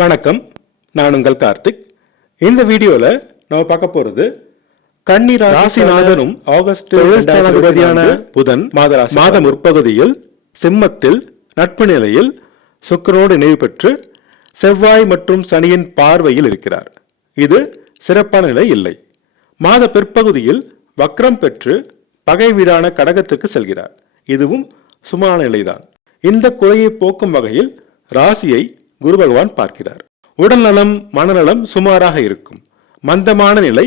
வணக்கம், நான் உங்கள் கார்த்திக். இந்த வீடியோல நம்ம பார்க்க போறது கன்னி ராசிநாதனும் ஆகஸ்ட் தொழிற்ஸ்தானாதிபதியான புதன் மாத முற்பகுதியில் சிம்மத்தில் நட்பு நிலையில் சுக்கிரனோடு இணைவு பெற்று செவ்வாய் மற்றும் சனியின் பார்வையில் இருக்கிறார். இது சிறப்பான நிலை இல்லை. மாத பிற்பகுதியில் வக்ரம் பெற்று பகை வீடான கடகத்துக்கு செல்கிறார். இதுவும் சுமாரான நிலைதான். இந்த குறையை போக்கும் வகையில் ராசியை குரு பகவான் பார்க்கிறார். உடல் நலம் மனநலம் சுமாராக இருக்கும். மந்தமான நிலை,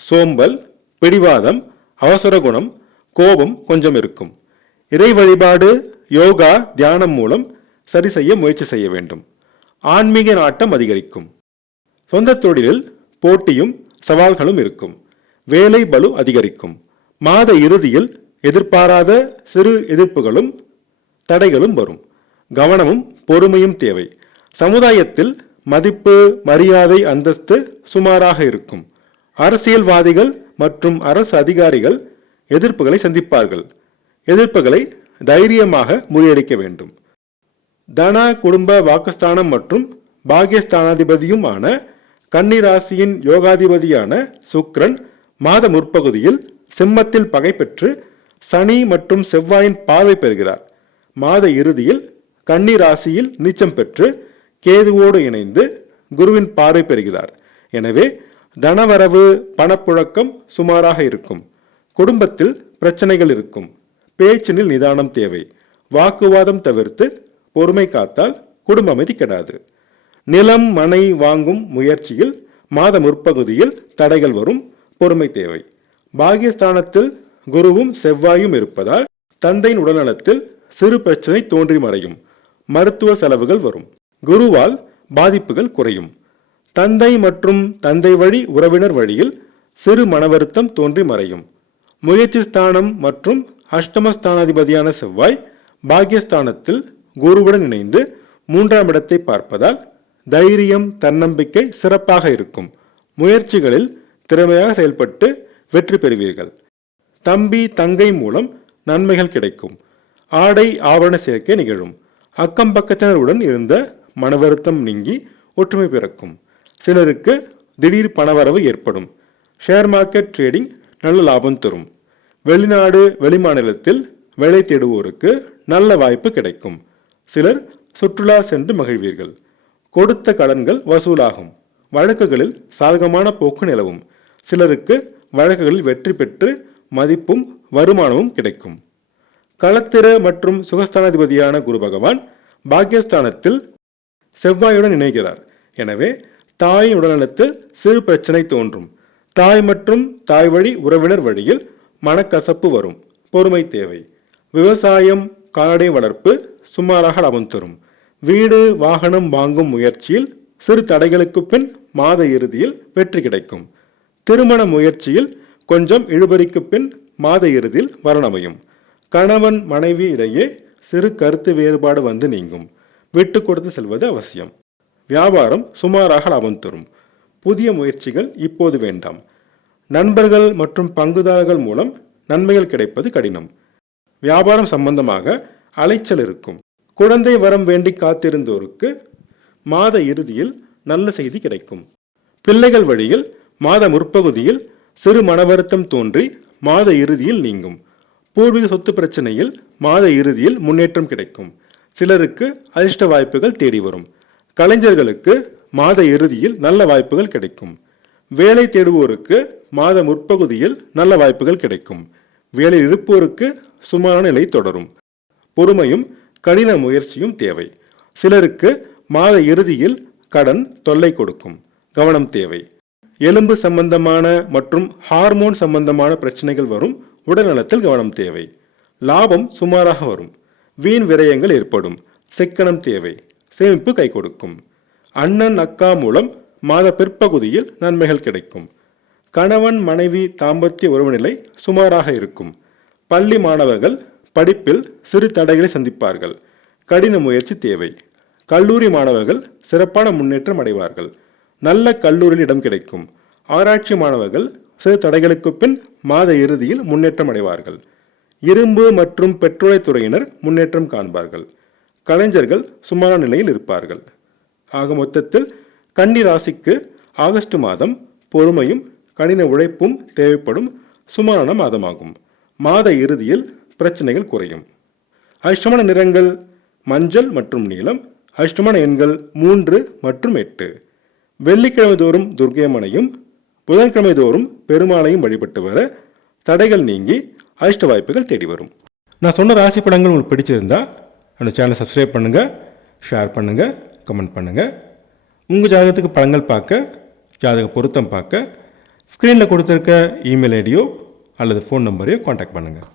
சோம்பல், பிடிவாதம், அவசர குணம், கோபம் கொஞ்சம் இருக்கும். இறை வழிபாடு, யோகா, தியானம் மூலம் சரி செய்ய முயற்சி செய்ய வேண்டும். ஆன்மீக நாட்டம் அதிகரிக்கும். சொந்த தொழிலில் போட்டியும் சவால்களும் இருக்கும். வேலை பளு அதிகரிக்கும். மாத இறுதியில் எதிர்பாராத சிறு எதிர்ப்புகளும் தடைகளும் வரும். கவனமும் பொறுமையும் தேவை. சமுதாயத்தில் மதிப்பு, மரியாதை, அந்தஸ்து சுமாராக இருக்கும். அரசியல்வாதிகள் மற்றும் அரசு அதிகாரிகள் எதிர்ப்புகளை சந்திப்பார்கள். எதிர்ப்புகளை தைரியமாக முறியடிக்க வேண்டும். தன, குடும்ப, வாக்குஸ்தானம் மற்றும் பாகியஸ்தானாதிபதியுமான கன்னி ராசியின் யோகாதிபதியான சுக்கிரன் மாத முற்பகுதியில் சிம்மத்தில் பகை பெற்று சனி மற்றும் செவ்வாயின் பார்வை பெறுகிறார். மாத இறுதியில் கன்னி ராசியில் நீச்சம் பெற்று கேதுவோடு இணைந்து குருவின் பார்வை பெறுகிறார். எனவே தனவரவு, பணப்புழக்கம் சுமாராக இருக்கும். குடும்பத்தில் பிரச்சனைகள் இருக்கும். பேச்சினில் நிதானம் தேவை. வாக்குவாதம் தவிர்த்து பொறுமை காத்தால் குடும்ப அமைதி கெடாது. நிலம், மனை வாங்கும் முயற்சியில் மாத முற்பகுதியில் தடைகள் வரும். பொறுமை தேவை. பாகியஸ்தானத்தில் குருவும் செவ்வாயும் இருப்பதால் தந்தையின் உடல்நலத்தில் சிறு பிரச்சனை தோன்றி மறையும். மருத்துவ செலவுகள் வரும். குருவால் பாதிப்புகள் குறையும். தந்தை மற்றும் தந்தை வழி உறவினர் வழியில் சிறு மனவருத்தம் தோன்றி மறையும். முயற்சி ஸ்தானம் மற்றும் அஷ்டமஸ்தானாதிபதியான செவ்வாய் பாகியஸ்தானத்தில் குருவுடன் இணைந்து 3ஆம் இடத்தை பார்ப்பதால் தைரியம், தன்னம்பிக்கை சிறப்பாக இருக்கும். முயற்சிகளில் திறமையாக செயல்பட்டு வெற்றி பெறுவீர்கள். தம்பி, தங்கை மூலம் நன்மைகள் கிடைக்கும். ஆடை ஆவண சேர்க்கை நிகழும். அக்கம் பக்கத்தினருடன் இருந்த மனவருத்தம் நீங்கி ஒற்றுமை பிறக்கும். சிலருக்கு திடீர் பணவரவு ஏற்படும். ஷேர் மார்க்கெட் ட்ரேடிங் நல்ல லாபம் தரும். வெளிநாடு, வெளிமாநிலத்தில் வேலை தேடுவோருக்கு நல்ல வாய்ப்பு கிடைக்கும். சிலர் சுற்றுலா சென்று மகிழ்வீர்கள். கொடுத்த கடன்கள் வசூலாகும். வழக்குகளில் சாதகமான போக்கு நிலவும். சிலருக்கு வழக்குகளில் வெற்றி பெற்று மதிப்பும் வருமானமும் கிடைக்கும். களத்திர மற்றும் சுகஸ்தானாதிபதியான குரு பகவான் பாக்கியஸ்தானத்தில் செவ்வாயுடன் இணைகிறார். எனவே தாயின் உடல்நலத்தில் சிறு பிரச்சனை தோன்றும். தாய் மற்றும் தாய் வழி உறவினர் வழியில் மனக்கசப்பு வரும். பொறுமை தேவை. விவசாயம், கால்நடை வளர்ப்பு சுமாராக லாபம் தரும். வீடு, வாகனம் வாங்கும் முயற்சியில் சிறு தடைகளுக்கு பின் மாத இறுதியில் வெற்றி கிடைக்கும். திருமண முயற்சியில் கொஞ்சம் இழுபறிக்கு பின் மாத இறுதியில் வரனமையும். கணவன் மனைவி இடையே சிறு கருத்து வேறுபாடு வந்து நீங்கும். விட்டு கொடுத்து செல்வது அவசியம். வியாபாரம் சுமாராக லாபம் தரும். புதிய முயற்சிகள் இப்போது வேண்டாம். நண்பர்கள் மற்றும் பங்குதாரர்கள் மூலம் நன்மைகள் கிடைப்பது கடினம். வியாபாரம் சம்பந்தமாக அலைச்சல் இருக்கும். குழந்தை வரம் வேண்டி காத்திருந்தோருக்கு மாத இறுதியில் நல்ல செய்தி கிடைக்கும். பிள்ளைகள் வழியில் மாத முற்பகுதியில் சிறு மனவருத்தம் தோன்றி மாத இறுதியில் நீங்கும். பூர்வீக சொத்து பிரச்சனையில் மாத இறுதியில் முன்னேற்றம் கிடைக்கும். சிலருக்கு அதிர்ஷ்ட வாய்ப்புகள் தேடி வரும். கலைஞர்களுக்கு மாத இறுதியில் நல்ல வாய்ப்புகள் கிடைக்கும். வேலை தேடுவோருக்கு மாத முற்பகுதியில் நல்ல வாய்ப்புகள் கிடைக்கும். வேலையில் இருப்போருக்கு சுமாரான நிலை தொடரும். பொறுமையும் கடின முயற்சியும் தேவை. சிலருக்கு மாத இறுதியில் கடன் தொல்லை கொடுக்கும். கவனம் தேவை. எலும்பு சம்பந்தமான மற்றும் ஹார்மோன் சம்பந்தமான பிரச்சனைகள் வரும். உடல்நலத்தில் கவனம் தேவை. லாபம் சுமாராக வரும். வீண் விரயங்கள் ஏற்படும். சிக்கனம் தேவை. சேமிப்பு கை கொடுக்கும். அண்ணன், அக்கா மூலம் மாத பிற்பகுதியில் நன்மைகள் கிடைக்கும். கணவன் மனைவி தாம்பத்திய உறவுநிலை சுமாராக இருக்கும். பள்ளி மாணவர்கள் படிப்பில் சிறு தடைகளை சந்திப்பார்கள். கடின முயற்சி தேவை. கல்லூரி மாணவர்கள் சிறப்பான முன்னேற்றம் அடைவார்கள். நல்ல கல்லூரியில் இடம் கிடைக்கும். ஆராய்ச்சி மாணவர்கள் சிறு தடைகளுக்கு பின் மாத இறுதியில் முன்னேற்றம் அடைவார்கள். இரும்பு மற்றும் பெட்ரோலியத் துறையினர் முன்னேற்றம் காண்பார்கள். கலைஞர்கள் சுமாரான நிலையில் இருப்பார்கள். ஆக மொத்தத்தில் கன்னி ராசிக்கு ஆகஸ்ட் மாதம் பொறுமையும் கடின உழைப்பும் தேவைப்படும் சுமாரான மாதமாகும். மாத இறுதியில் பிரச்சனைகள் குறையும். அதிர்ஷ்டமான நிறங்கள் மஞ்சள் மற்றும் நீலம். அதிர்ஷ்டமான எண்கள் 3 மற்றும் 8. வெள்ளிக்கிழமை தோறும் துர்க்கையம்மனையும் புதன்கிழமை தோறும் பெருமாளையும் வழிபட்டு வர தடைகள் நீங்கி அதிர்ஷ்ட வாய்ப்புகள் தேடி வரும். நான் சொன்ன ராசி படங்கள் உங்களுக்கு பிடிச்சிருந்தா என்னோட சேனலை சப்ஸ்கிரைப் பண்ணுங்கள், ஷேர் பண்ணுங்கள், கமெண்ட் பண்ணுங்கள். உங்கள் ஜாதகத்துக்கு படங்கள் பார்க்க, ஜாதக பொருத்தம் பார்க்க ஸ்க்ரீனில் கொடுத்துருக்க இமெயில் ஐடியோ அல்லது ஃபோன் நம்பரையோ காண்டாக்ட் பண்ணுங்கள்.